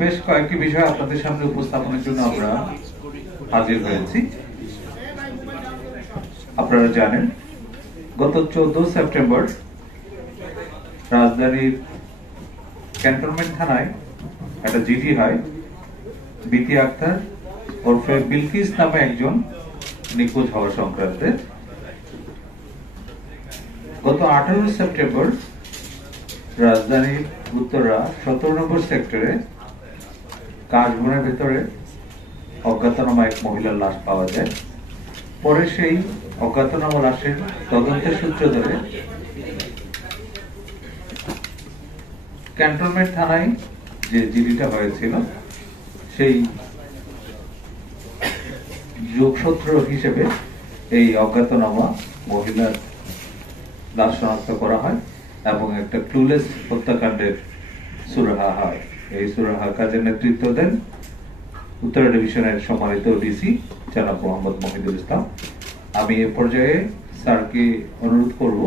বেশ কয়েকটি বিষয় আপনাদের সামনে উপস্থাপনের জন্য আমরা হাজির হয়েছি। আপনারা জানেন গত 14 সেপ্টেম্বর রাজধানীর ক্যান্টনমেন্ট থানায় একটা জিডি হয়। বিথি আক্তার ওরফে বিলকিস নামে একজন নিখোঁজ হওয়া সংক্রান্তে। গত 18 সেপ্টেম্বর রাজধানীর উত্তরা 17 নম্বর সেক্টরে কাশবনের ভেতরে অজ্ঞাতনামা এক মহিলার লাশ পাওয়া যায়। পরে সেই অজ্ঞাতনামা লাশের তদন্তের সূত্র ধরে ক্যান্টনমেন্ট থানায় যে জিডিটা হয়েছিল সেই যোগসূত্র হিসেবে এই অজ্ঞাতনামা মহিলার লাশ শনাক্ত করা হয় এবং একটা ক্লুলেস হত্যাকাণ্ডের সুরাহা হয়। এই সুরাহা কাজের নেতৃত্ব দেন উত্তরা ডিভিশনের সম্মানিত ডিসি জনাব মোহাম্মদ মহিদুল ইসলাম। আমি এ পর্যায়ে স্যারকে অনুরোধ করব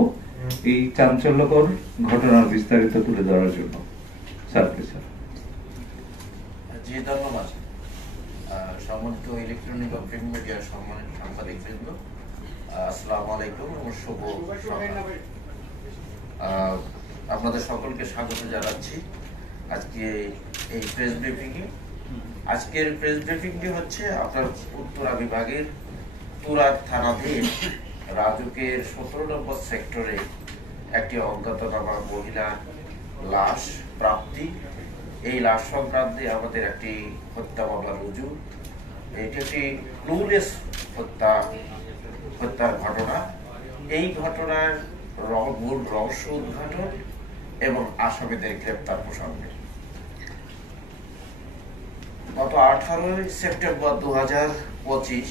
এই চাঞ্চল্যকর ঘটনার বিস্তারিত তুলে ধরার জন্য। Sir please. জি ধন্যবাদ। সম্মানিত ইলেকট্রনিক ও প্রিন্ট মিডিয়ার সম্মানিত সাংবাদিকবৃন্দ, আসসালামু আলাইকুম ও শুভ সকাল। আপনাদের সকলকে স্বাগত জানাচ্ছি আজকে এই প্রেস ব্রিফিংয়ে। আজকের প্রেস ব্রিফিংটি হচ্ছে আপনার উত্তরা বিভাগের তুরাগ থানাধীন রাজুকের 17 নম্বর সেক্টরে একটি অজ্ঞাতনামা মহিলার লাশ প্রাপ্তি। এই লাশ সংক্রান্তে আমাদের একটি হত্যা মামলা রুজু। এটি একটি ক্লুলেস হত্যার ঘটনা। এই ঘটনার মূল রহস্য উদ্ঘাটন এবং আসামিদের গ্রেপ্তার প্রসঙ্গে গত 18 সেপ্টেম্বর 2025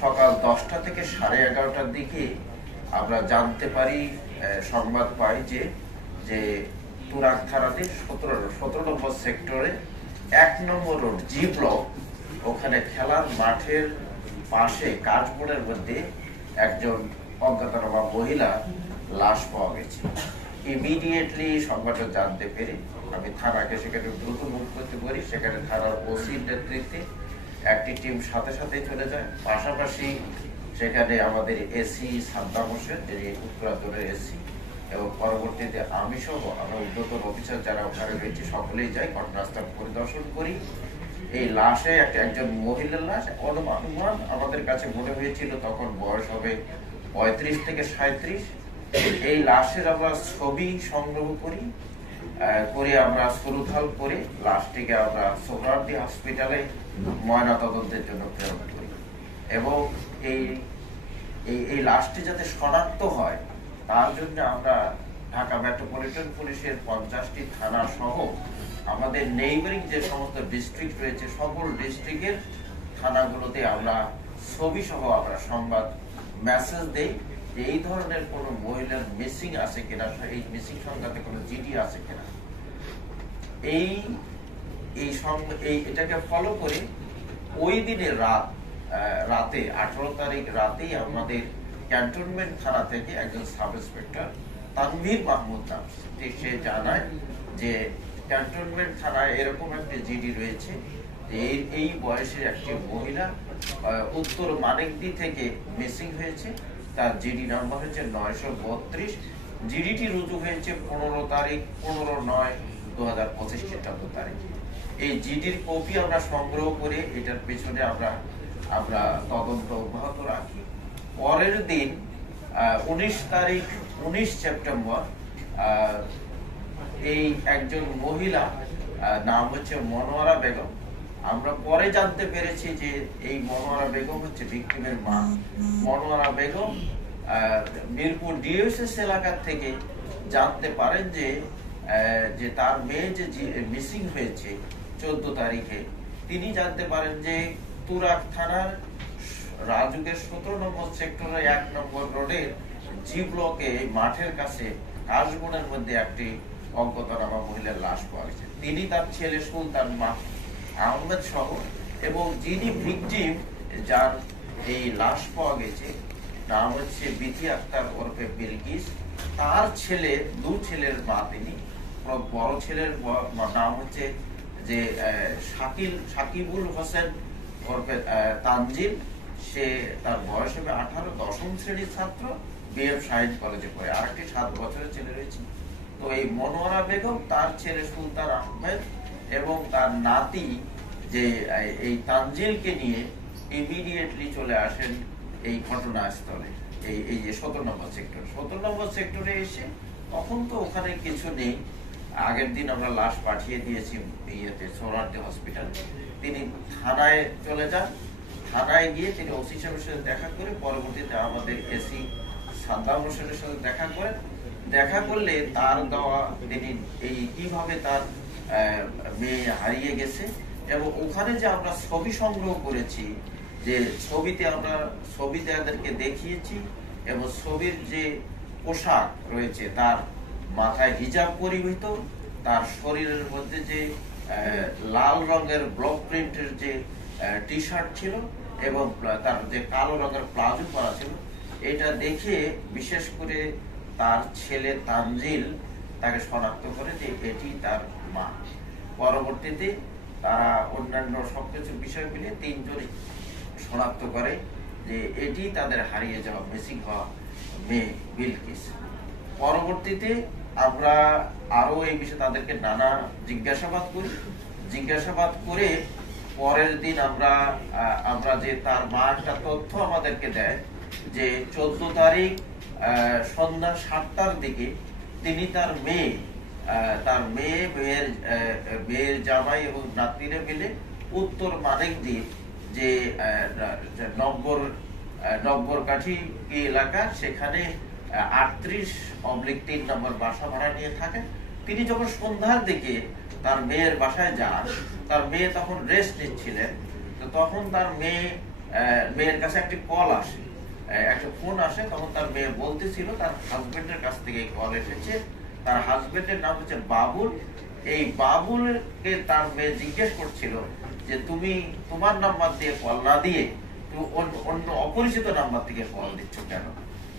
সকাল 10টা থেকে 11:30টার দিকে আমরা জানতে পারি, সংবাদ পাই যে তুরাগ থানাতে 17 নম্বর সেক্টরে 1 নম্বর রোড জি ব্লক, ওখানে খেলার মাঠের পাশে কাশবনের মধ্যে একজন অজ্ঞাতনামা মহিলা লাশ পাওয়া গেছে। ইমিডিয়েটলি সংবাদটা জানতে পেরে আমি থানাকে সেখানে দ্রুত মুভ করতে পারি। সেখানে থানার ওসির নেতৃত্বে একটি টিম সাথে সাথে চলে যায়। পাশাপাশি সেখানে আমাদের এসি সাদ্দাম হোসেন, যিনি উত্তরাঞ্চলের এসি, এবং পরবর্তীতে আমি সহ আমরা ঊর্ধ্বতন অফিসার যারা ওখানে রয়েছে সকলেই যাই, ঘটনাস্থল পরিদর্শন করি। এই লাশে একজন মহিলার লাশ। অনুমান আমাদের কাছে মনে হয়েছিল তখন বয়স হবে 35 থেকে 37। এই লাশের আমরা ছবি সংগ্রহ করি, আমরা সরুথাল করে লাশটিকে আমরা সোহরাওয়ার্দী হসপিটালে ময়না তদন্তের জন্য প্রেরণ করি। এবং এই লাশটি যাতে শনাক্ত হয় তার জন্য আমরা ঢাকা মেট্রোপলিটন পুলিশের 50টি থানা সহ আমাদের নেইবারিং যে সমস্ত ডিস্ট্রিক্ট রয়েছে সকল ডিস্ট্রিক্টের থানাগুলোতে আমরা ছবি সহ আমরা সংবাদ মেসেজ দেই যে এই ধরনের কোন মহিলার মিসিং আছে কিনা, এই মিসিং সংক্রান্তে কোনো জিডি আছে কিনা। এটাকে ফলো করে ওই দিনের রাতে 18 তারিখ রাতেই আমাদের ক্যান্টনমেন্ট থানা থেকে একজন সাব ইন্সপেক্টর তানভীর মাহমুদ নাম, সে জানায় যে ক্যান্টনমেন্ট থানায় এরকম একটা জিডি রয়েছে, এই বয়সের একটি মহিলা উত্তর মানিকদি থেকে মিসিং হয়েছে। তার জিডি নাম্বার হচ্ছে 932। জিডিটি রুজু হয়েছে 15/9/2025 খ্রিস্টাব্দ তারিখে। এই জিডির কপি আমরা সংগ্রহ করে এটার পেছনে আমরা তদন্ত অব্যাহত রাখি। পরের দিন 19 সেপ্টেম্বর এই একজন মহিলা নাম হচ্ছে মনোয়ারা বেগম। আমরা পরে জানতে পেরেছি যে এই মনোয়ারা বেগম হচ্ছে ভিকটিমের মা। মনোয়ারা বেগম মিরপুর ডিএসএস এলাকা থেকে জানতে পারেন যে তার মেয়ে যে মিসিং হয়েছে 14 তারিখে, তিনি জানতে পারেন যে তুরাগ থানার রাজুকের 17 নম্বর সেক্টরে 1 নম্বর রোডের জি ব্লকে মাঠের কাছে কাশবনের মধ্যে একটি অজ্ঞাতনামা মহিলার লাশ পাওয়া গেছে। তিনি, তার ছেলে সুলতান আহমেদ সহ, এবং যিনি ভিকটিম, যার এই লাশ পাওয়া গেছে, নাম হচ্ছে বিথি আক্তার ওরফে বিলকিস। তার ছেলে, দু ছেলের মা তিনি। বড় ছেলের নাম হচ্ছে যে সাকিবুল হোসেন ওরফে তানজিল। সে তার বয়স হবে 18, 10ম শ্রেণীর ছাত্র, বিএম শাহিদ কলেজে পড়ে। আরেকটি 7 বছরের ছেলে রয়েছে। তো এই মনোয়ারা বেগম, তার ছেলে সুলতান আহমেদ এবং তার নাতি যে এই তানজিলকে নিয়ে ইমিডিয়েটলি চলে আসেন এই ঘটনাস্থলে, এই যে 17 নম্বর সেক্টর। 17 নম্বর সেক্টরে এসে তখন তো ওখানে কিছু নেই। আগের দিন আমরা লাশ পাঠিয়ে দিয়েছি সোহরাওয়ার্দী হসপিটাল। তিনি থানায় চলে যান। থানায় গিয়ে তিনি ওসি সাহেবের সাথে দেখা করে পরবর্তীতে আমাদের এসি সাদ্দাম হোসেনের সাথে দেখা করেন। দেখা করলে তার দেওয়া তিনি এই কিভাবে তার মেয়ে হারিয়ে গেছে এবং ওখানে যে আমরা ছবি সংগ্রহ করেছি, যে ছবিতে তাদেরকে দেখিয়েছি এবং ছবির যে পোশাক রয়েছে, তার মাথায় হিজাব পরিহিত, তার শরীরের মধ্যে যে লাল রঙের ব্লক প্রিন্টের যে টি শার্ট ছিল এবং তার যে কালো রঙের প্লাজো পরা ছিল, এটা দেখে বিশেষ করে তার ছেলে তানজিল তাকে শনাক্ত করে যে এটি তার মা। পরবর্তীতে তারা অন্যান্য সবকিছু বিষয় মিলে 3 জনই শনাক্ত করে যে এটি তাদের হারিয়ে যাওয়া, মিসিং হওয়া মেয়ে বিলকিস। পরবর্তীতে আমরা আরো এই বিষয়ে তাদেরকে নানা জিজ্ঞাসাবাদ করে পরের দিন আমরা যে তার মা একটা তথ্য আমাদেরকে দেয় যে 14 তারিখ সন্ধ্যা 7টার দিকে তিনি তার মেয়ের জামাই এবং নাতনিরা মিলে উত্তর মানিকদ্বীপ যে নব্বরকাঠি এলাকা, সেখানে 38/3 নম্বর বাসা ভাড়া নিয়ে থাকেন। তিনি যখন সন্ধ্যার দিকে তার মেয়ের বাসায় যান, তার মেয়ে তখন রেস্ট নিচ্ছিলেন। তো তখন তার মেয়ের কাছে একটি কল আসে, একটা ফোন আসে। তখন তার মেয়ে বলতেছিল তার হাজবেন্ডের কাছ থেকে কল এসেছে। তার হাজবেন্ডের নাম হচ্ছে বাবুল। এই বাবুলকে তার মেয়ে জিজ্ঞেস করছিল যে তুমি তোমার নাম্বার দিয়ে কল না দিয়ে তুমি অন্য অপরিচিত নাম্বার থেকে কল দিচ্ছ কেন?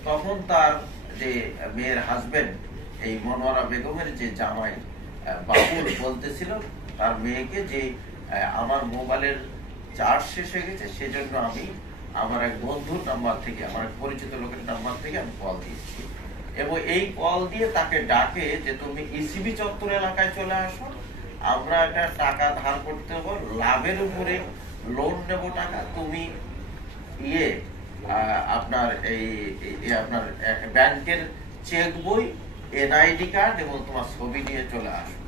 তখন তার যে মেয়ের হাজবেন্ড, এই মনোয়ারা বেগমের যে জামাই বাবুল, বলতেছিল তার মেয়েকে যে আমার মোবাইলের চার্জ শেষ হয়ে গেছে, সেজন্য আমি আমার এক বন্ধুর নাম্বার থেকে, আমার এক পরিচিত লোকের নাম্বার থেকে আমি কল দিয়েছি। এবং এই কল দিয়ে তাকে ডাকে যে তুমি ইসিবি চত্বর এলাকায় চলে আসো, আমরা একটা টাকা ধার করতে হবো, লাভের উপরে লোন নেব টাকা, তুমি আপনার আপনার ব্যাংকের চেক বই, এনআইডি কার্ড এবং তোমার ছবি নিয়ে চলে আসো।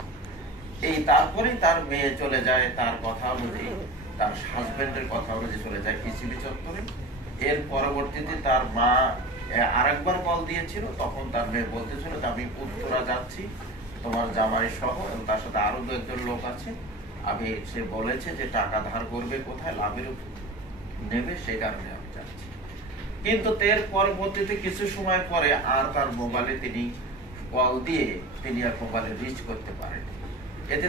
তারপরেই তার মেয়ে চলে যায় তার কথা অনুযায়ী, তার হাজবেন্ডের কথা অনুযায়ী চলে যায় ইসিবি চত্বরে। এর পরবর্তীতে তার মা আরেকবার কল দিয়েছিল। তখন তার মেয়ে বলতেছিল যে আমি উত্তরা যাচ্ছি তোমার জামাই সহ, এবং তার সাথে আরো 2-1 লোক আছে। সে বলেছে যে টাকা ধার করবে কোথায়, লাভের নেবে, সে কারণে আমি যাচ্ছি। কিন্তু এর পরবর্তীতে কিছু সময় পরে আর তার মোবাইলে তিনি কল দিয়ে তিনি আর মোবাইলে রিচ করতে পারেন। এতে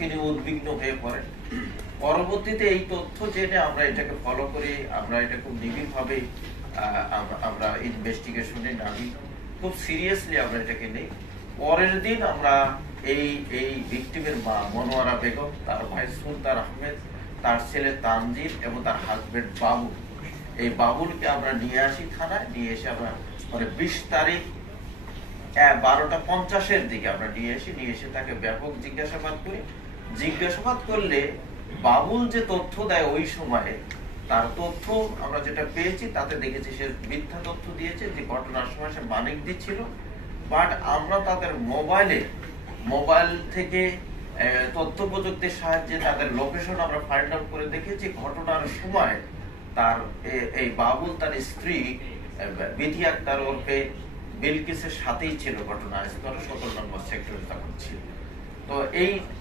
তিনি উদ্বিগ্ন হয়ে পড়েন। পরবর্তীতে এই তথ্য জেনে আমরা এটাকে ফলো করি, আমরা এটা খুব নিবিড়ভাবে আমরা ইনভেস্টিগেশনে নামি, খুব সিরিয়াসলি আমরা এটাকে নেই। পরের দিন আমরা এই ভিকটিমের মা মনোয়ারা বেগম, তার ভাই সুলতান আহমেদ, তার ছেলে তানজিল এবং তার হাজবেন্ড বাবুল, এই বাবুলকে আমরা নিয়ে আসি থানায়। নিয়ে এসে আমরা 20 তারিখ 12:50 দিকে আমরা নিয়ে এসে তাকে ব্যাপক জিজ্ঞাসাবাদ করলে বাবুল যে তথ্য দেয় ওই সময়ে, তার তথ্য আমরা যেটা পেয়েছি তাতে দেখেছি সে মিথ্যা তথ্য দিয়েছে, যে ঘটনার সময় সে মানিকদ্বীপ ছিল। বাট আমরা তাদের মোবাইল থেকে তথ্য প্রযুক্তির সাহায্যে তাদের লোকেশন আমরা ফাইন্ড আউট করে দেখেছি। ঘটনার সময় তার এই বাবুল তার স্ত্রী বিধি আক্তার ওরফে বিলকিসের সাথেই ছিল ঘটনাস্থলে, 17 নম্বর সেক্টরে তখন ছিল। তো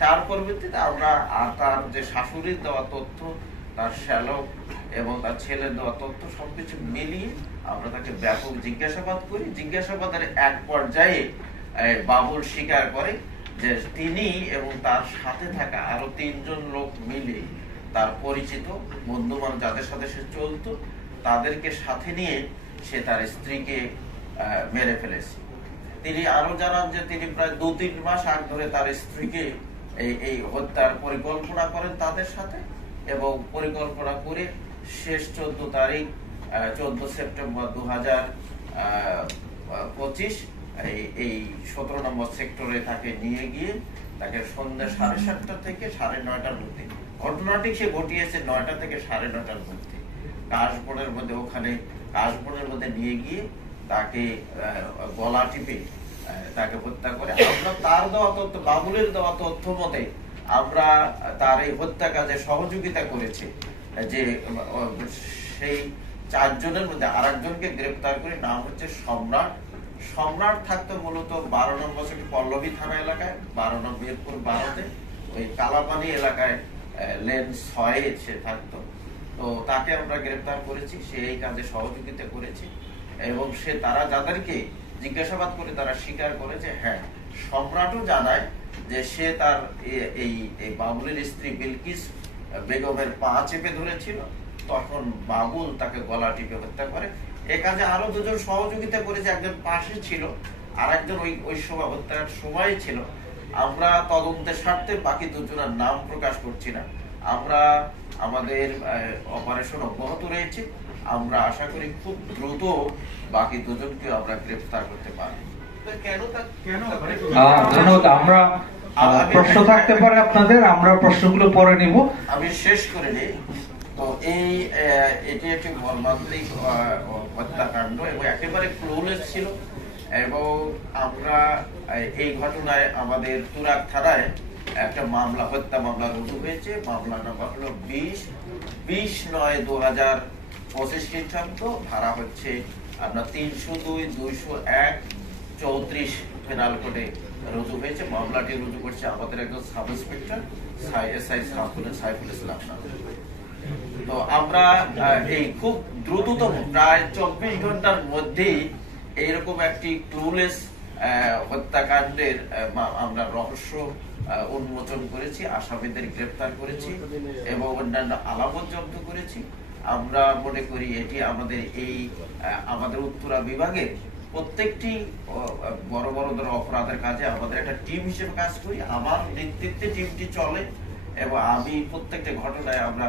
তার পরবর্তীতে আমরা তার যে শাশুড়ির দেওয়া তথ্য, তার শ্যালক এবং তার ছেলের দেওয়া তথ্য সবকিছু মিলিয়ে আমরা তাকে ব্যাপক জিজ্ঞাসাবাদ করি। জিজ্ঞাসাবাদের এক পর্যায়ে বাবুল স্বীকার করে যে তিনি এবং তার সাথে থাকা আরো 3 জন লোক মিলে তার পরিচিত বন্ধু বান্ধব যাদের সাথে সে চলতো, তাদেরকে সাথে নিয়ে সে তার স্ত্রীকে মেরে ফেলেছে। তিনি আরো জানান যে তিনি প্রায় 2-3 মাস আগে ধরে তার স্ত্রীকে এই হত্যার পরিকল্পনা করেন তাদের সাথে, এবং পরিকল্পনা করে শেষ 14 তারিখ 14 সেপ্টেম্বর 2025 এই 17 নম্বর সেক্টরে তাকে নিয়ে গিয়ে তাকে সন্ধ্যা 7:30 থেকে 9:30টার মধ্যে, ঘটনাটি সে ঘটিয়েছে 9টা থেকে 9:30টার মধ্যে, কাশবনের মধ্যে, ওখানে কাশবনের মধ্যে নিয়ে গিয়ে তাকে গলা টিপে তাকে হত্যা করে। আমরা তার দেওয়া তথ্য, বাবুলের দেওয়া তথ্য মতে আমরা তার এই হত্যা কাজে সহযোগিতা করেছে যে সেই 4 জনের মধ্যে আরেকজনকে গ্রেফতার করে, নাম হচ্ছে সম্রাট। সম্রাট থাকতো মূলত 12 নম্বর পল্লবী থানা এলাকায়, 12 নম্বর মিরপুর 12-তে, ওই কালাপানি এলাকায় লেন 6-এ সে থাকতো। তো তাকে আমরা গ্রেফতার করেছি, সে এই কাজে সহযোগিতা করেছে, এবং সে তারা যাদেরকে জিজ্ঞাসাবাদ করে তারা স্বীকার করেছে। হ্যাঁ, সম্রাটও জানায় যে সে তার এই বাবুলের স্ত্রী বিলকিস বেগমের পা চেপে ধরেছিল, তখন বাবুল তাকে গলা টিপে হত্যা করে। এ কাজে আরো 2 জন সহযোগিতা করেছে, একজন পাশে ছিল আর একজন ওই সময় হত্যার সময় ছিল। আমরা তদন্তের স্বার্থে বাকি 2 জনের নাম প্রকাশ করছি না। আমরা আমাদের অপারেশন অব্যাহত রয়েছে, আমরা আশা করি খুব দ্রুত বাকি 2 জনকে আমরা গ্রেফতার করতে পারব। ধন্যবাদ। আমরা প্রশ্ন থাকতে পারে আপনাদের, আমরা প্রশ্নগুলো পরে নিব। আমি শেষ করে নিই। তো এটি একটি মর্মান্তিক হত্যাকাণ্ড এবং একেবারে ক্লুলেস ছিল, এবং আমরা এই ঘটনায় আমাদের তুরাগ থানায় একটা মামলা, হত্যা মামলা রুজু হয়েছে। মামলা নাম্বার হলো 20-9-2025 খ্রিস্টাব্দ, ধারা হচ্ছে আপনার 302-201-34 পেনাল কোডে রুজু হয়েছে। মামলাটি রুজু করছে আমাদের একজন sub inspector SI Saiful Islam. তো আমরা এই খুব দ্রুততম প্রায় 24 ঘন্টার মধ্যেই এইরকম একটি ক্লুলেস হত্যাকাণ্ডের আমরা রহস্য উন্মোচন করেছি, আসামিদের গ্রেফতার করেছি এবং অন্যান্য আলামত জব্দ করেছি। আমরা মনে করি এটি আমাদের উত্তরা বিভাগের প্রত্যেকটি বড় বড় অপরাধের কাজে আমাদের একটা টিম হিসেবে কাজ করি। আমার নেতৃত্বে টিমটি চলে, এবং আমি প্রত্যেকটা ঘটনায় আমরা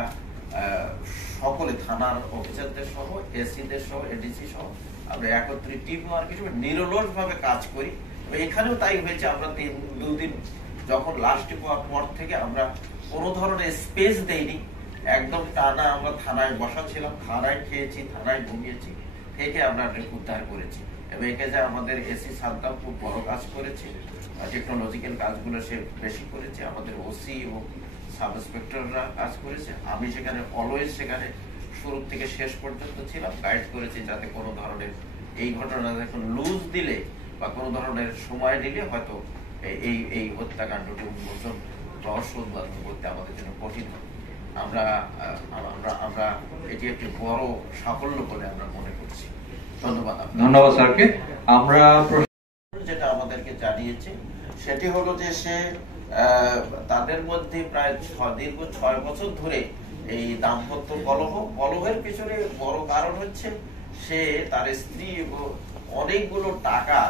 সকলে থানার অফিসারদের সহ, এসিদের সহ, এডিসি সহ আমরা একত্রিত টিম ওয়ার্ক হিসেবে নিরলস ভাবে কাজ করি। এখানেও তাই হয়েছে। আমরা 2 দিন যখন লাস্ট পাওয়ার পর থেকে আমরা কোনো ধরনের স্পেস দেইনি, একদম টানা আমরা থানায় বসা ছিলাম, থানায় খেয়েছি, থানায় ঘুমিয়েছি, থেকে আমরা উদ্ধার করেছি। এবং একে আমাদের এসি সাদ্দাম খুব বড় কাজ করেছে, টেকনোলজিক্যাল কাজগুলো সে বেশি করেছে, আমাদের ওসি এবং সাব ইন্সপেক্টররা কাজ করেছে। আমি সেখানে অলওয়েজ সেখানে শুরু থেকে শেষ পর্যন্ত ছিলাম, গাইড করেছি যাতে কোনো ধরনের এই ঘটনা এখন লুজ দিলে বা কোনো ধরনের সময় দিলে হয়তো এই হত্যাকাণ্ডটি উন্মোচন রহস্য উদ্ঘাটন করতে আমাদের জন্য কঠিন হবে। আমরা এটি একটি বড় সাফল্য বলে আমরা মনে করছি। ধন্যবাদ। ধন্যবাদ স্যারকে। আমরা যেটা আমাদেরকে জানিয়েছে সেটি হলো যে সে তাদের মধ্যে প্রায় দীর্ঘ 6 বছর ধরে এই দাম্পত্য কলহের পিছনে বড় কারণ হচ্ছে সে তার স্ত্রী এবং অনেকগুলো টাকা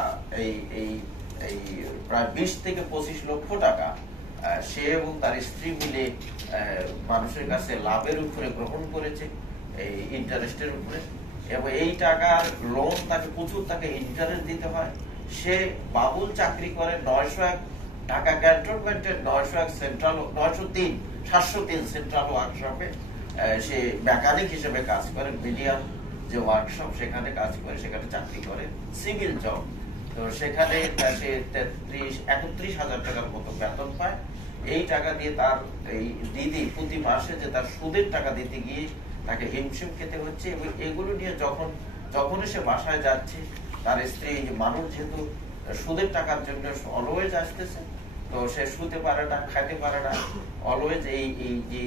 এই প্রায় 20 থেকে 25 লক্ষ টাকা সে এবং তার স্ত্রী মিলে মানুষের কাছে লাভের উপরে গ্রহণ করেছে, এই ইন্টারেস্টের উপরে, এবং এই টাকার লোন তাকে প্রচুর, তাকে ইন্টারেস্ট দিতে হয়। সে বাবুল চাকরি করে 901 ঢাকা ক্যান্টনমেন্টের 901 সেন্ট্রাল 703 সেন্ট্রাল ওয়ার্কশপে সে মেকানিক হিসেবে কাজ করে। মিডিয়াম যে ওয়ার্কশপ সেখানে কাজ করে, সেখানে চাকরি করে, সিভিল জব। তো সেখানে সে 31,000 টাকার মতো বেতন পায়। এই টাকা দিয়ে তার এই দিদি প্রতি মাসে যে তার সুদের টাকা দিতে গিয়ে তাকে হিমশিম খেতে হচ্ছে। এবং এগুলো নিয়ে যখনই সে বাসায় যাচ্ছে, তার স্ত্রী মানুষ যেহেতু সুদের টাকার জন্য অলওয়েজ আসতেছে, তো সে শুতে পারে না, খাইতে পারে না, অলওয়েজ এই যে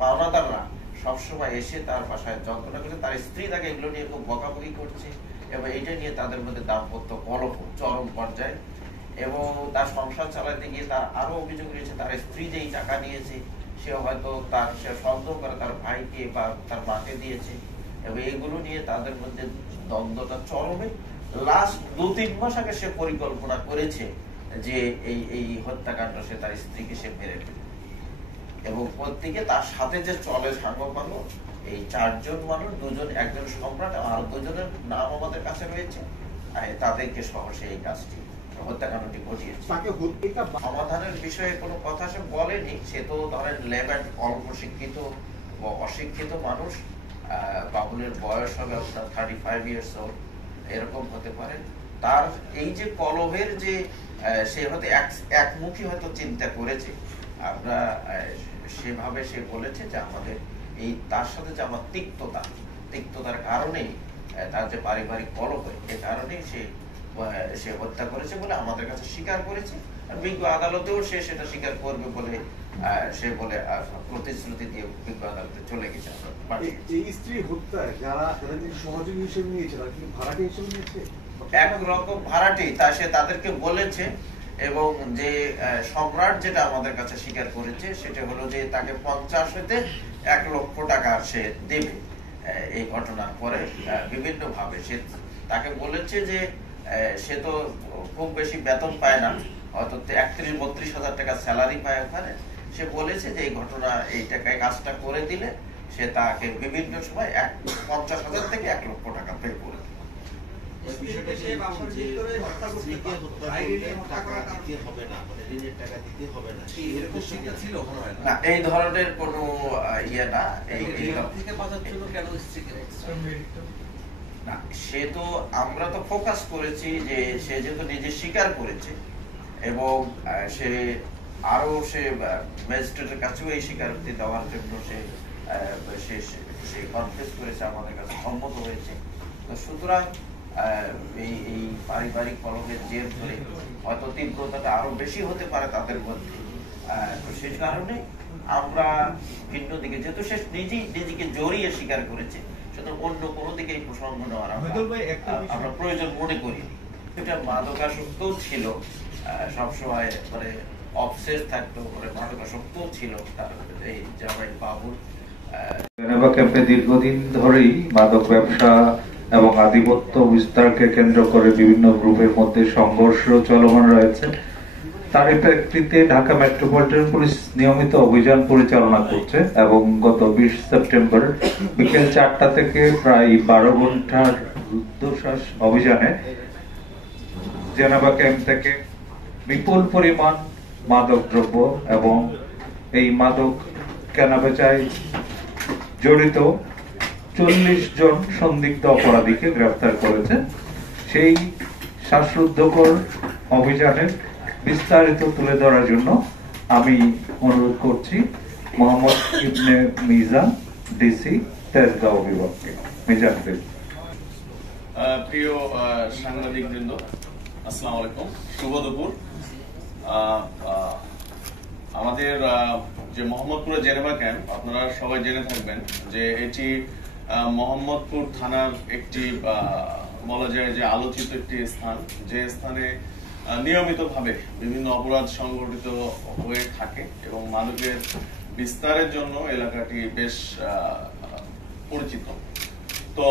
পাওনাদাররা সবসময় এসে তার বাসায় যন্ত্রণা করছে। তার স্ত্রী তাকে এগুলো নিয়ে খুব বকাবকি করছে, এবং এটা নিয়ে তাদের মধ্যে দাম্পত্য কলহ চরম পর্যায়ে। এবং তার সংসার চালাতে গিয়ে তার আরো অভিযোগ রয়েছে, তার স্ত্রী যেই টাকা নিয়েছে সে হয়তো সে সন্দেহ করে তার ভাইকে বা তার মাকে দিয়েছে, এবং এগুলো নিয়ে তাদের মধ্যে দ্বন্দ্বটা চরমে। লাস্ট 2-3 মাস আগে সে পরিকল্পনা করেছে যে এই হত্যাকাণ্ড সে তার স্ত্রীকে সে মেরে ফেলবে, এবং প্রত্যেকে তার সাথে যে চলে সাঙ্গপাঙ্গ এই 4 জন মানুষ, 2 জন, একজন সম্রাট, আর 2 জনের নাম আমাদের কাছে রয়েছে, তাদেরকে সহ সে এই কাজটি হত্যাকাণ্ডটি ঘটিয়েছে। সমাধানের বিষয়ে কোনো কথা সে বলেনি। সে তো ধরেন লেভেল অল্প শিক্ষিত বা অশিক্ষিত মানুষ। বাবুলের বয়স হবে আপনার 35 ইয়ার্স ওল্ড, এরকম হতে পারে। তার এই যে কলহের যে সে হয়তো একমুখী হয়তো চিন্তা করেছে, আমরা সেভাবে সে বলেছে যে আমাদের এই তার সাথে যে আমার তিক্ততার কারণেই তার যে পারিবারিক কলহ, এ কারণেই সে হত্যা করেছে বলে আমাদের কাছে স্বীকার করেছে। বিজ্ঞ আদালতেও সে সেটা স্বীকার করবে বলে সে বলে প্রতিশ্রুতি দিয়ে বিজ্ঞ আদালতে চলে গেছে। এই স্ত্রী হত্যায় যারা সহযোগী হিসেবে নিয়েছে তারা কি ভাড়াটে হিসেবে নিয়েছে? একরকম ভাড়াটি, তা সে তাদেরকে বলেছে। এবং যে সম্রাট যেটা আমাদের কাছে স্বীকার করেছে সেটা হলো যে তাকে 50 হতে 1 লক্ষ টাকা সে দেবে। এই ঘটনার পরে বিভিন্ন ভাবে সে তাকে বলেছে যে সে তো খুব বেশি বেতন পায় না, হয়তো 31-32 হাজার টাকা স্যালারি পায় ওখানে। সে বলেছে যে এই ঘটনা এই টাকায় কাজটা করে দিলে সে তাকে বিভিন্ন সময় 50,000 থেকে 1 লক্ষ টাকা পে করে দেবে। এই ধরনের কোন ইয়ে না। সে তো আমরা তো ফোকাস করেছি যে সে যেহেতু নিজে স্বীকার করেছে এবং সে আরো সে ম্যাজিস্ট্রেটের কাছেও এই স্বীকারোক্তি দেওয়ার জন্য সে কনফেস করেছে, আমাদের কাছে সম্মত হয়েছে। তো সুতরাং এই পারিবারিক কলহের জের ধরে হয়তো তীব্রতাটা আরো বেশি হতে পারে তাদের মধ্যে। তো সেই কারণে আমরা ভিন্ন দিকে, যেহেতু সে নিজেকে জড়িয়ে স্বীকার করেছে, সুতরাং অন্য কোনো দিকে এই প্রসঙ্গ নেওয়ার আমরা প্রয়োজন মনে করি। এটা মাদকাসক্ত ছিল, সবসময় মানে অবসেস থাকতো, মাদকাসক্ত ছিল তার এই জামাই বাবুল। জেনেভা ক্যাম্পে দীর্ঘদিন ধরেই মাদক ব্যবসা এবং আধিপত্য বিস্তারকে কেন্দ্র করে বিভিন্ন গ্রুপের মধ্যে সংঘর্ষ চলমান রয়েছে। তারই প্রেক্ষিতে ঢাকা মেট্রোপলিটন পুলিশ নিয়মিত অভিযান পরিচালনা করছে এবং গত 20 সেপ্টেম্বর বিকেল 4টা থেকে প্রায় 12 ঘন্টার রুদ্ধশ্বাস অভিযানে জেনেভা ক্যাম্প থেকে বিপুল পরিমাণ মাদক দ্রব্য এবং এই মাদক কেনাবেচায় জড়িত 40 জন সন্দিগ্ধ অপরাধীকে গ্রেফতার করেছে। সেই শ্বাসরুদ্ধকর অভিযানের বিস্তারিত তুলে ধরার জন্য আমি অনুরোধ করছি মোহাম্মদ ইবনে মিজান, ডিসি তেজগাঁও বিভাগকে। মিজান প্লিজ। প্রিয় সাংবাদিক বৃন্দ, আসসালামু আলাইকুম, শুভ দুপুর। আমাদের যে মোহাম্মদপুরের জেনেভা ক্যাম্প, আপনারা সবাই জেনে থাকবেন যে এটি মোহাম্মদপুর থানার একটি বলা যায় যে আলোচিত একটি স্থান, যে স্থানে নিয়মিতভাবে বিভিন্ন অপরাধ সংঘটিত হয়ে থাকে এবং মাদকের বিস্তারের জন্য এলাকাটি বেশ পরিচিত। তো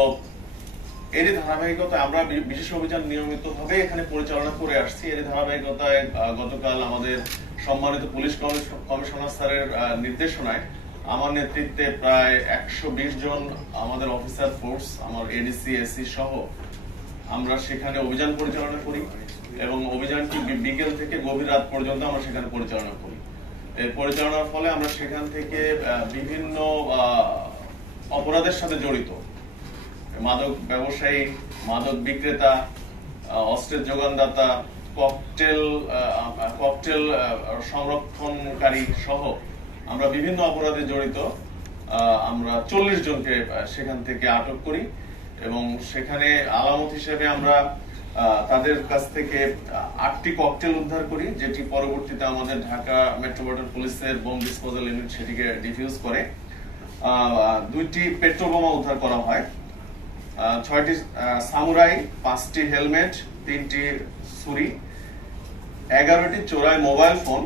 এরই ধারাবাহিকতায় আমরা বিশেষ অভিযান নিয়মিতভাবে এখানে পরিচালনা করে আসছি। এর ধারাবাহিকতায় গতকাল আমাদের সম্মানিত পুলিশ কমিশনার স্যারের নির্দেশনায় আমার নেতৃত্বে প্রায় 120 জন আমাদের অফিসার ফোর্স, আমার এডিসি, এসি সহ আমরা সেখানে অভিযান পরিচালনা করি এবং অভিযানটি বিকেল থেকে গভীর রাত পর্যন্ত আমরা সেখানে পরিচালনা করি। এই পরিচালনার ফলে আমরা সেখান থেকে বিভিন্ন অপরাধের সাথে জড়িত মাদক ব্যবসায়ী, মাদক বিক্রেতা, অস্ত্রের যোগানদাতা, ককটেল সংরক্ষণকারী সহ আমরা বিভিন্ন অপরাধে জড়িত আমরা 40 জনকে সেখান থেকে আটক করি এবং সেখানে আলামত হিসেবে আমরা তাদের কাছ থেকে 8টি ককটেল উদ্ধার করি, যেটি পরবর্তীতে আমাদের ঢাকা মেট্রোপলিটন পুলিশের বোম ডিসপোজাল ইউনিট সেটিকে ডিফিউজ করে। 2টি পেট্রোল বোমা উদ্ধার করা হয়, 6টি সামুরাই, 5টি হেলমেট, 3টি ছুরি, 11টি চোরাই মোবাইল ফোন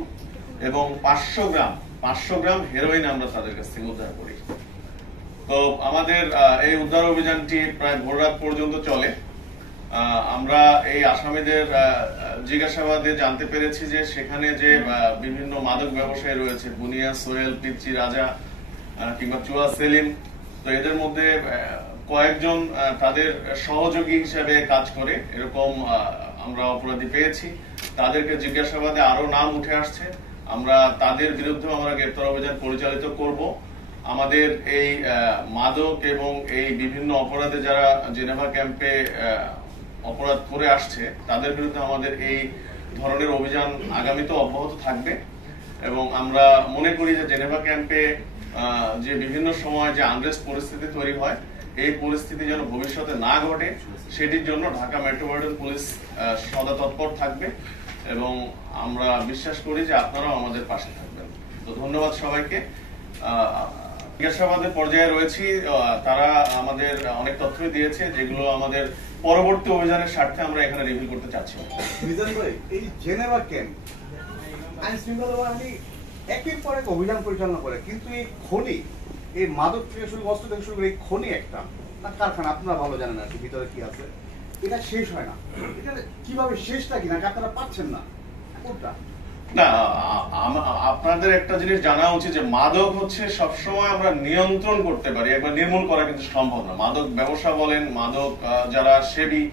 এবং 500 গ্রাম হেরোইন আমরা তাদের কাছ থেকে উদ্ধার করি। তো আমাদের এই উদ্ধার অভিযানটি প্রায় ভোর রাত পর্যন্ত চলে। আমরা এই আসামিদের জিজ্ঞাসাবাদে জানতে পেরেছি যে সেখানে যে বিভিন্ন মাদক ব্যবসায়ী রয়েছে, বুনিয়া, সোহেল, পিচ্চি, রাজা কিংবা চুয়া, সেলিম, তো এদের মধ্যে কয়েকজন তাদের সহযোগী হিসেবে কাজ করে এরকম আমরা অপরাধী পেয়েছি। তাদেরকে জিজ্ঞাসাবাদে আরো নাম উঠে আসছে। আমরা তাদের বিরুদ্ধে আমরা গ্রেপ্তার অভিযান পরিচালিত করব। আমাদের এই মাদক এবং এই বিভিন্ন অপরাধে যারা জেনেভা ক্যাম্পে অপরাধ করে আসছে তাদের বিরুদ্ধে আমাদের এই ধরনের অভিযান আগামীতে অব্যাহত থাকবে। এবং আমরা মনে করি যে জেনেভা ক্যাম্পে যে বিভিন্ন সময় যে আনরেস্ট পরিস্থিতি তৈরি হয়, এই পরিস্থিতি যেন ভবিষ্যতে না ঘটে সেটির জন্য ঢাকা মেট্রোপলিটন পুলিশ সদা তৎপর থাকবে এবং আমরা বিশ্বাস করি যে আপনারাও আমাদের পাশে থাকবেন। তো ধন্যবাদ সবাইকে। জিজ্ঞাসাবাদের পর্যায়ে রয়েছি, তারা আমাদের অনেক তথ্যই দিয়েছে যেগুলো আমাদের পরবর্তী অভিযানের স্বার্থে আমরা এখানে রিভিল করতে চাচ্ছি। মিজান ভাই, এই জেনেভা ক্যাম্প আইন শৃঙ্খলা বাহিনী একের পর এক অভিযান পরিচালনা করে, কিন্তু এই খনি, এই মাদক থেকে শুরু, অস্ত্র থেকে শুরু করে এই খনি একটা না কারখানা, আপনারা ভালো জানেন আর কি ভিতরে কি আছে, এটা শেষ হয় না। এটা কিভাবে শেষটা কি না আপনারা পাচ্ছেন না কোনটা? না, আপনাদের একটা জিনিস জানা উচিত যে মাদক হচ্ছে সবসময় আমরা নিয়ন্ত্রণ করতে পারি, একবার নির্মূল করা কিন্তু সম্ভব না। মাদক ব্যবসা বলেন, মাদক যারা সেবী,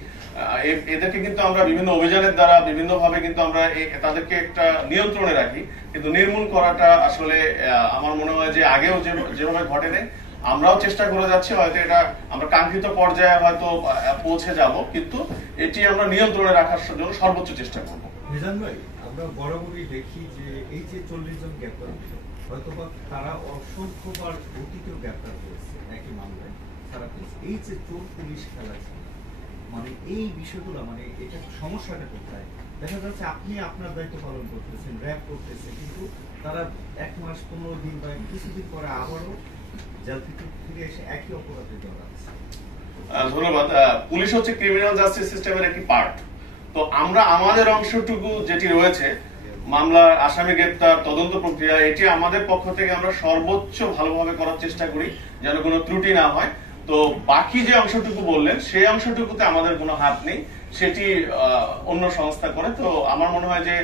এদেরকে কিন্তু আমরা বিভিন্ন অভিযানের দ্বারা বিভিন্ন ভাবে কিন্তু আমরা তাদেরকে একটা নিয়ন্ত্রণে রাখি, কিন্তু নির্মূল করাটা আসলে আমার মনে হয় যে আগেও যেভাবে ঘটেনি আমরাও চেষ্টা করে যাচ্ছি, হয়তো এটা আমরা কাঙ্ক্ষিত পর্যায়ে হয়তো পৌঁছে যাব, কিন্তু এটি আমরা নিয়ন্ত্রণে রাখার জন্য সর্বোচ্চ চেষ্টা করব। মিজান ভাই, আমরা বরাবরই দেখি যে এই যে 40 জন গ্রেপ্তার হয়তো বা তারা অসংখ্যবার অতীতেও গ্রেপ্তার হয়েছে একই মামলায় সারা দেশ। এই যে চোর পুলিশ খেলা ছিল, মানে এই বিষয়গুলো, মানে এটা সমস্যাটা কোথায়? দেখা যাচ্ছে আপনি আপনার দায়িত্ব পালন করতেছেন, র্যাব করতেছে, কিন্তু তারা 1 মাস 15 দিন বা কিছুদিন পরে আবারও জেল থেকে ফিরে এসে একই অপরাধে জড়াচ্ছে। ধন্যবাদ। পুলিশ হচ্ছে ক্রিমিনাল জাস্টিস সিস্টেমের একটি পার্ট। তো আমরা আমাদের অংশটুকু যেটি রয়েছে, মামলার আসামি গ্রেপ্তার, তদন্ত প্রক্রিয়া, এটি আমাদের পক্ষ থেকে আমরা সর্বোচ্চ ভালোভাবে করার চেষ্টা করি যেন কোনো ত্রুটি না হয়। তো বাকি যে অংশটুকু বললেন সেই অংশটুকুতে আমাদের কোনো হাত নেই, সেটি অন্য সংস্থা করে। তো আমার মনে হয় যে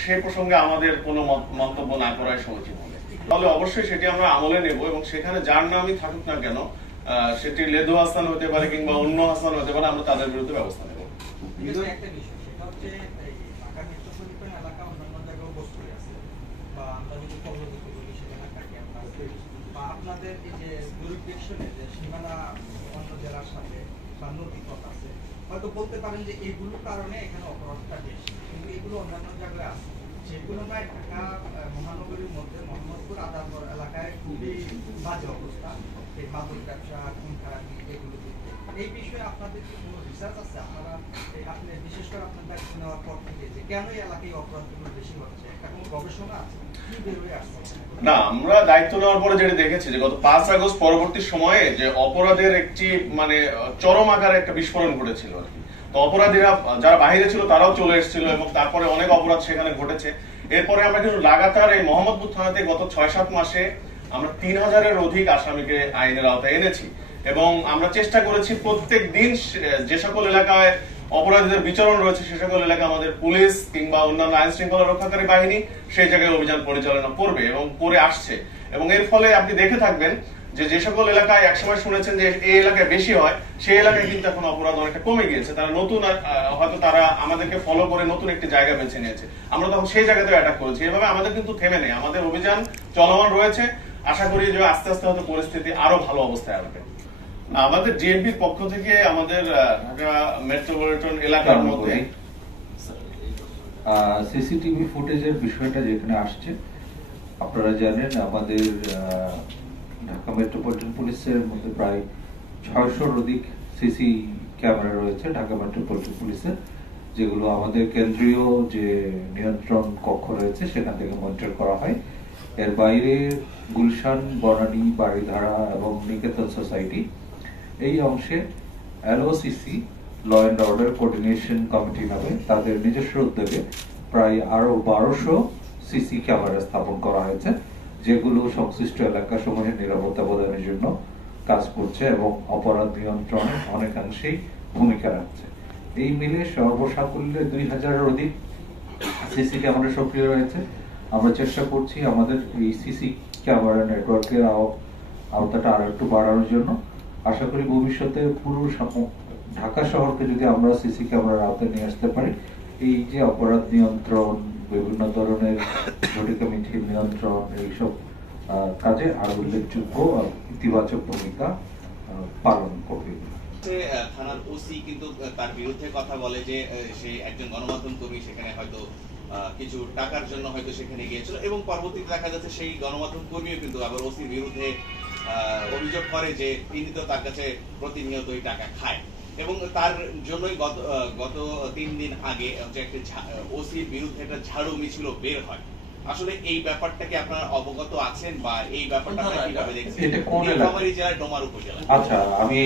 সে প্রসঙ্গে আমাদের কোনো মন্তব্য না করাই সমীচীন হবে। তাহলে অবশ্যই সেটি আমরা আমলে নেব এবং সেখানে যার নামই থাকুক না কেন, সেটি লেদু হাসান হতে পারে কিংবা অন্য হাসান হতে পারে, আমরা তাদের বিরুদ্ধে ব্যবস্থা নেব। একটা বিষয়, সেটা হচ্ছে ঢাকা মেট্রোপলিটন এলাকা অন্যান্য জায়গায় বস্তু আছে, বা আমরা যদি কর্মদিকে বলি সেখানে একটা ক্যাম্প আছে, বা আপনাদের এই যে জুরিসডিকশনে যে সীমানা অন্য জেলার সাথে বা নদী পথ আছে, হয়তো বলতে পারেন যে এইগুলোর কারণে এখানে অপরাধটা বেশি, কিন্তু এগুলো অন্যান্য জায়গায় আছে। সেগুলো নয়, ঢাকা মহানগরীর মধ্যে মোহাম্মদপুর আদালপুর এলাকায় খুবই বাজে অবস্থা, এই মাদক ব্যবসা, খুন খারাপি, এগুলো এই বিষয়ে আপনাদের কি কোনো রিসার্চ আছে? আপনারা আপনি বিশেষ করে আপনার দায়িত্ব নেওয়ার পর থেকে যে কেন এই এলাকায় অপরাধগুলো বেশি হচ্ছে, একটা কোনো গবেষণা আছে? কি বের হয়ে আসছে? না, আমরা দায়িত্ব নেওয়ার পরে যেটা দেখেছি যে গত 5 আগস্ট পরবর্তী সময়ে যে অপরাধের একটি মানে চরম আকারে একটা বিস্ফোরণ ঘটেছিল আর কি। তো অপরাধীরা যারা বাইরে ছিল তারাও চলে এসেছিল এবং তারপরে অনেক অপরাধ সেখানে ঘটেছে। এরপরে আমরা কিন্তু লাগাতার এই মোহাম্মদপুর থানাতে গত 6-7 মাসে আমরা 3000-এর অধিক আসামিকে আইনের আওতায় এনেছি এবং আমরা চেষ্টা করেছি প্রত্যেক দিন যে সকল এলাকায় অপরাধীদের বিচরণ রয়েছে সে সকল এলাকায় আমাদের পুলিশ কিংবা অন্যান্য আইন শৃঙ্খলা রক্ষাকারী বাহিনী সেই জায়গায় অভিযান পরিচালনা করবে এবং করে আসছে। এবং এর ফলে আপনি দেখে থাকবেন যে সকল এলাকায় একসময় শুনেছেন যে এই এলাকায় বেশি হয়, সেই এলাকায় কিন্তু এখন অপরাধ অনেকটা কমে গিয়েছে। তারা নতুন হয়তো তারা আমাদেরকে ফলো করে নতুন একটি জায়গা বেছে নিয়েছে, আমরা তখন সেই জায়গাতে অ্যাটাক করেছি। এভাবে আমাদের কিন্তু থেমে নেই, আমাদের অভিযান চলমান রয়েছে। আশা করি যে আস্তে আস্তে হয়তো পরিস্থিতি আরো ভালো অবস্থায় আসবে। আমাদের ডিএমপির পক্ষ থেকে আমাদের ঢাকা মেট্রোপলিটন এলাকার মধ্যে সিসিটিভি ফুটেজের বিষয়টা যেখানে আসছে, আপনারা জানেন আমাদের ঢাকা মেট্রোপলিটন পুলিশের মধ্যে প্রায় 600-র অধিক সিসি ক্যামেরা রয়েছে ঢাকা মেট্রোপলিটন পুলিশের, যেগুলো আমাদের কেন্দ্রীয় যে নিয়ন্ত্রণ কক্ষ রয়েছে সেখান থেকে মনিটর করা হয়। এর বাইরে গুলশান, বনানী, বাড়িধারা এবং নিকেতন সোসাইটি এই অংশে LOCC law and order coordination committee নামে তাদের নিজস্ব উদ্যোগে প্রায় আরো 1200 সিসি ক্যামেরা স্থাপন করা হয়েছে, যেগুলো সংশ্লিষ্ট এলাকা সমূহের নিরাপত্তা প্রদানের জন্য কাজ করছে এবং অপরাধ নিয়ন্ত্রণে অনেকাংশেই ভূমিকা রাখছে। এই মিলে সর্বসাকুল্যে 2000-এর অধিক সিসি ক্যামেরা সক্রিয় রয়েছে। আমরা চেষ্টা করছি আমাদের এই সিসি ক্যামেরা নেটওয়ার্কের আওতাটা আরো একটু বাড়ানোর জন্য। আশা করি ভবিষ্যতে পুরো ঢাকা শহরকে যদি আমরা সিসি ক্যামেরার আওতায় নিয়ে আসতে পারি, এই যে অপরাধ নিয়ন্ত্রণ, বিভিন্ন ধরনের ঝটিকা মিছিল নিয়ন্ত্রণ, এইসব কাজে আরো উল্লেখযোগ্য ইতিবাচক ভূমিকা পালন করবে। থানার ওসি কিন্তু তার বিরুদ্ধে কথা বলে যে সে একজন গণমাধ্যম কর্মী, সেখানে হয়তো কিছু টাকার জন্য হয়তো সেখানে গিয়েছিল, এবং পরবর্তীতে দেখা যাচ্ছে সেই গণমাধ্যম কর্মীও কিন্তু আবার ওসির বিরুদ্ধে অভিযোগ করে যে তিনি তো তার কাছে প্রতিনিয়তই টাকা খায়, এবং তার জন্যই গত 3 দিন আগে যে একটা ওসির বিরুদ্ধে একটা ঝাড়ু মিছিল বের হয়। আসলে এই ব্যাপারটাকে আপনারা অবগত আছেন বা এই ব্যাপারটা কিভাবে দেখছেন? এটা কোন এলাকা? জেলার ডোমার উপজেলা। আচ্ছা, আমি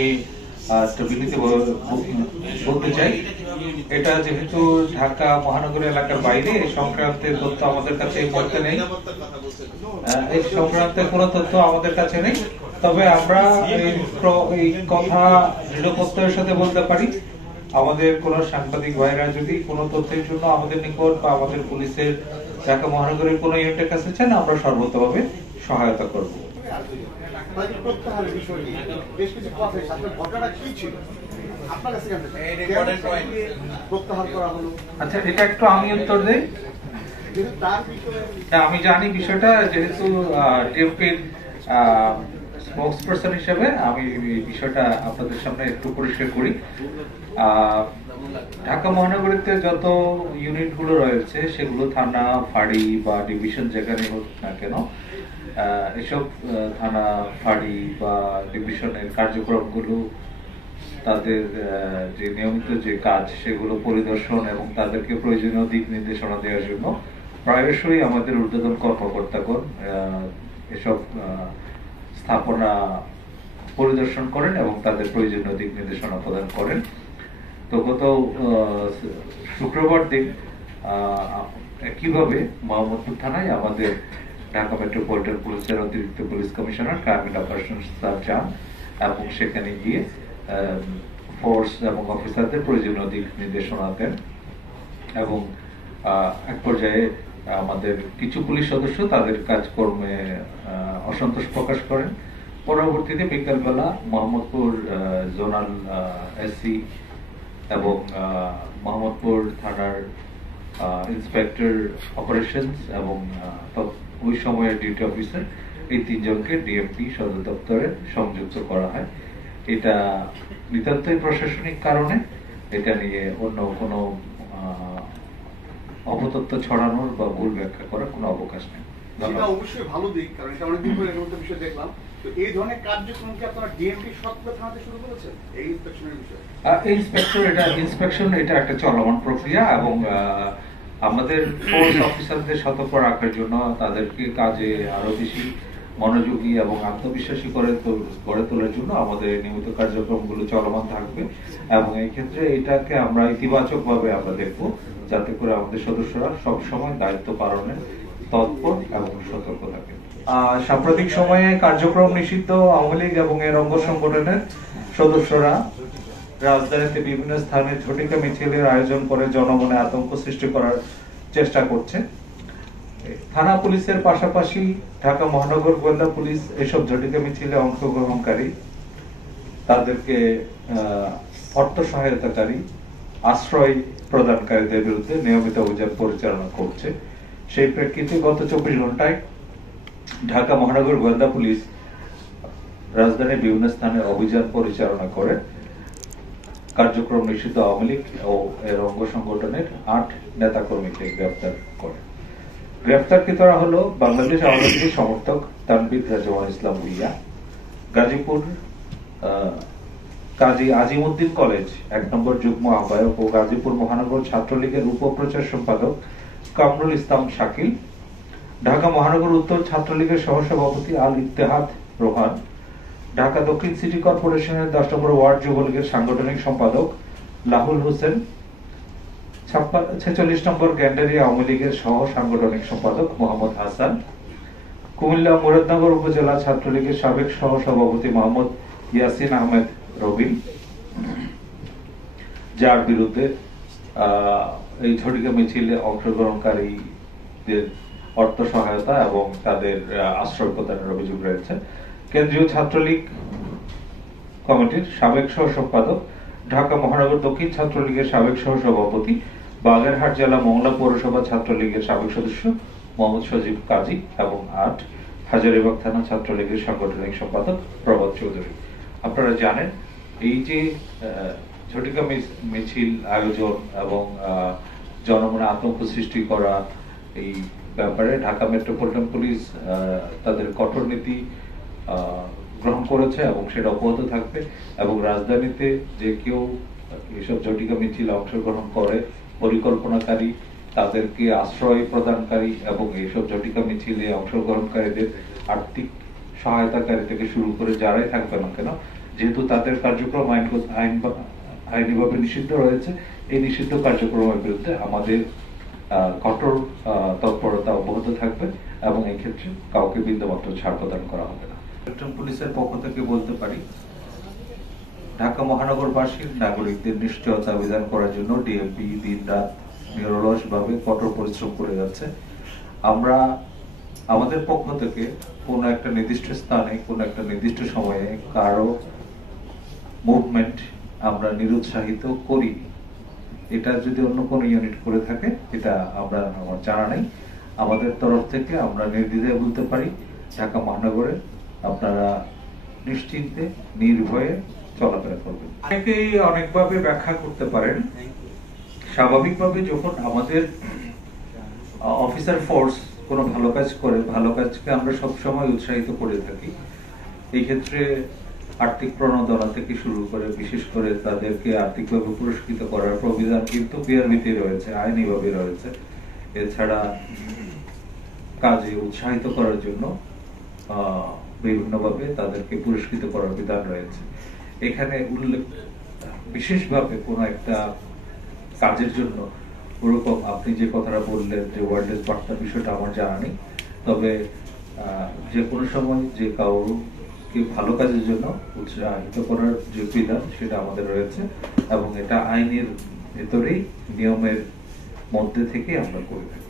বলতে চাই, এটা যেহেতু ঢাকা মহানগর এলাকার বাইরে, এই সংক্রান্তের তথ্য আমাদের কাছে এই মুহূর্তে নেই। এই সংক্রান্তের কোনো তথ্য আমাদের কাছে নেই, তবে আমরা এই কথা দৃঢ়প্রত্যয়ের সাথে বলতে পারি, আমাদের কোন সাংবাদিক ভাইরা যদি কোনো তথ্যের জন্য আমাদের নিকট বা আমাদের পুলিশের ঢাকা মহানগরের কোন ইউনিটের কাছে চান, আমরা সর্বতভাবে সহায়তা করব। প্রত্যাহারের বিষয়টি বেশ কিছু কথা, ঘটনাটা কি ছিল আপনার কাছে প্রত্যাহার করা হলো? আচ্ছা, এটা একটু আমি উত্তর দেই। আমি জানি বিষয়টা, যেহেতু টিএমপির স্পোকসপারসন হিসেবে আমি এই বিষয়টা আপনাদের সামনে একটু পরিষ্কার করি। ঢাকা মহানগরীতে যত ইউনিটগুলো রয়েছে, সেগুলো থানা, ফাঁড়ি বা ডিভিশন যেখানে হোক না কেন, এসব থানা, ফাঁড়ি বা ডিভিশনের কার্যক্রমগুলো, তাদের যে নিয়মিত যে কাজ, সেগুলো পরিদর্শন এবং তাদেরকে প্রয়োজনীয় দিক নির্দেশনা দেওয়ার জন্য প্রায়শই আমাদের ঊর্ধ্বতন কর্মকর্তাগণ এসব স্থাপনা পরিদর্শন করেন এবং তাদের প্রয়োজনীয় দিক নির্দেশনা প্রদান করেন। তো গত শুক্রবার দিন কিভাবে মোহাম্মদপুর থানায় আমাদের ঢাকা মেট্রোপলিটন পুলিশের অতিরিক্ত police commissioner crime operations sir যান এবং সেখানে গিয়ে ফোর্স এবং অফিসারদের প্রয়োজনীয় দিক নির্দেশনা দেন, এবং এক পর্যায়ে আমাদের কিছু পুলিশ সদস্য তাদের কাজকর্মে অসন্তোষ প্রকাশ করেন। পরবর্তীতে বিকালবেলা মোহাম্মদপুর জোনাল এসসি এবং মোহাম্মদপুর থানার ইন্সপেক্টর অপারেশনস এবং ওই সময়ের ডিউটি অফিসার, এই 3 জনকে ডিএমপি সদর দপ্তরে সংযুক্ত করা হয়। এটা নিতান্তই প্রশাসনিক কারণে, এটা নিয়ে অন্য কোনো অপতথ্য ছড়ানোর বা ভুল ব্যাখ্যা করার কোনো অবকাশ নেই। এটা অবশ্যই ভালো দিক, কারণ এটা অনেকদিন পরে এরকম বিষয় দেখলাম। তো এই ধরনের কার্যক্রম কি আপনারা ডিএমপি সক্রিয় থানাতে শুরু করেছেন এই ইন্সপেকশনের বিষয়ে? ইন্সপেকশন এটা একটা চলমান প্রক্রিয়া, এবং আমাদের ফোর্স অফিসারদের সতর্ক রাখার জন্য, তাদেরকে কাজে আরো বেশি মনোযোগী এবং আত্মবিশ্বাসী গড়ে তোলার জন্য আমাদের নিয়মিত কার্যক্রমগুলো চলমান থাকবে, এবং এই ক্ষেত্রে এটাকে আমরা ইতিবাচক ভাবে আমরা দেখবো, যাতে করে আমাদের সদস্যরা সবসময় দায়িত্ব পালনে তৎপর এবং সতর্ক থাকে। সাম্প্রতিক সময়ে কার্যক্রম নিষিদ্ধ আওয়ামী লীগ এবং এর অঙ্গ সংগঠনের সদস্যরা রাজধানীতে বিভিন্ন স্থানে ঝটিকা মিছিলের আয়োজন করে জনমনে আতঙ্ক সৃষ্টি করার চেষ্টা করছে। থানা পুলিশের পাশাপাশি ঢাকা মহানগর গোয়েন্দা পুলিশ এসব ঝটিকা মিছিলে অংশগ্রহণকারী, তাদেরকে অর্থ সহায়তাকারী, আশ্রয় প্রদানকারীদের বিরুদ্ধে নিয়মিত অভিযান পরিচালনা করছে। সেই প্রেক্ষিতে গত 24 ঘন্টায় ঢাকা মহানগর গোয়েন্দা পুলিশ রাজধানীর বিভিন্ন স্থানে অভিযান পরিচালনা করে কার্যক্রম নিষিদ্ধ আওয়ামী লীগ ও এর অঙ্গ সংগঠনের 8 নেতাকর্মীকে গ্রেফতার করে। গ্রেফতারকৃতরা হলো বাংলাদেশ আওয়ামী লীগের সমর্থক তানভীর রাজওয়ান ইসলাম ভুইয়া, গাজীপুর কাজী আজিমউদ্দিন কলেজ 1 নম্বর যুগ্ম আহ্বায়ক ও গাজীপুর মহানগর ছাত্রলীগের উপপ্রচার সম্পাদক কামরুল ইসলাম শাকিল, ঢাকা মহানগর উত্তর ছাত্রলীগের সহসভাপতি আল ইত্তেহাদ রোহান, ঢাকা দক্ষিণ সিটি কর্পোরেশনের 10 নম্বর ওয়ার্ড যুবলীগের সাংগঠনিক সম্পাদক লাহুল হোসেন, 46 নম্বর গ্যান্ডারি আওয়ামী লীগের সহ সাংগঠনিক সম্পাদক মোহাম্মদ হাসান, কুমিল্লা মুরাদনগর উপজেলা ছাত্রলীগের সাবেক সহ সভাপতি মোহাম্মদ ইয়াসিন আহমেদ রবিন, যার বিরুদ্ধে এই ঝটিকা মিছিলে অংশগ্রহণকারীদের অর্থ সহায়তা এবং তাদের আশ্রয় প্রদানের অভিযোগ রয়েছে। কেন্দ্রীয় ছাত্রলীগ কমিটির সাবেক সহ সম্পাদক, ঢাকা মহানগর দক্ষিণ ছাত্রলীগের সাবেক সহ সভাপতি, বাগেরহাট জেলা মংলা পৌরসভা ছাত্রলীগের সাবেক সদস্য মোহাম্মদ সজীব কাজী এবং 8 হাজারীবাগ থানা ছাত্রলীগের সাংগঠনিক সম্পাদক প্রভাত চৌধুরী। আপনারা জানেন এই যে ঝটিকা মিছিল আয়োজন এবং জনমনে আতঙ্ক সৃষ্টি করা, এই ব্যাপারে ঢাকা মেট্রোপলিটন পুলিশ তাদের কঠোর নীতি গ্রহণ করেছে এবং সেটা অব্যাহত থাকবে। এবং রাজধানীতে যে কেউ এসব ঝটিকা মিছিলে অংশগ্রহণ করে, পরিকল্পনাকারী, তাদেরকে আশ্রয় প্রদানকারী এবং এইসব ঝটিকা মিছিলে অংশগ্রহণকারীদের আর্থিক সহায়তাকারী থেকে শুরু করে যারাই থাকবে না কেন, যেহেতু তাদের কার্যক্রম আইনিভাবে নিষিদ্ধ রয়েছে, এই নিষিদ্ধ কার্যক্রমের বিরুদ্ধে আমাদের কঠোর তৎপরতা অব্যাহত থাকবে এবং এই ক্ষেত্রে কাউকে বিন্দুমাত্র ছাড় প্রদান করা হবে না। পুলিশের পক্ষ থেকে বলতে পারি, ঢাকা মহানগরবাসীর নাগরিকদের নিশ্চয়তা বিধান করার জন্য ডিএমপি দিন-রাত নিরলসভাবে কঠোর পরিশ্রম করে যাচ্ছে। আমরা আমাদের পক্ষ থেকে কোনো একটা নির্দিষ্ট স্থানে, কোনো একটা নির্দিষ্ট সময়ে কারো মুভমেন্ট আমরা নিরুৎসাহিত করিনি। এটা যদি অন্য কোনো ইউনিট করে থাকে, এটা আমার জানা নেই। আমাদের তরফ থেকে আমরা নির্দ্বিধায় বলতে পারি, ঢাকা মহানগরে আপনারা নিশ্চিন্তে নির্ভয়ে চলাফেরা করবেন। অনেকেই অনেকভাবে ব্যাখ্যা করতে পারেন। স্বাভাবিকভাবে যখন আমাদের অফিসার ফোর্স কোনো ভালো কাজ করে, ভালো কাজকে আমরা সবসময় উৎসাহিত করে থাকি। এই ক্ষেত্রে আর্থিক প্রণোদনা থেকে শুরু করে বিশেষ করে তাদেরকে আর্থিকভাবে পুরস্কৃত করার প্রবিধান কিন্তু বিআরবিতে রয়েছে, আইনিভাবে রয়েছে। এছাড়া কাজে উৎসাহিত করার জন্য বিভিন্নভাবে তাদেরকে পুরস্কৃত করার বিধান রয়েছে। এখানে উল্লেখ বিশেষভাবে কোনো একটা কাজের জন্য ওরকম আপনি যে কথাটা বললেন যে ওয়ার্ল্ডেস বার্তার বিষয়টা আমার জানা নেই। তবে যে কোনো সময় যে কাউকে ভালো কাজের জন্য উৎসাহিত করার যে বিধান সেটা আমাদের রয়েছে এবং এটা আইনের ভেতরেই নিয়মের মধ্যে থেকে আমরা করে থাকি।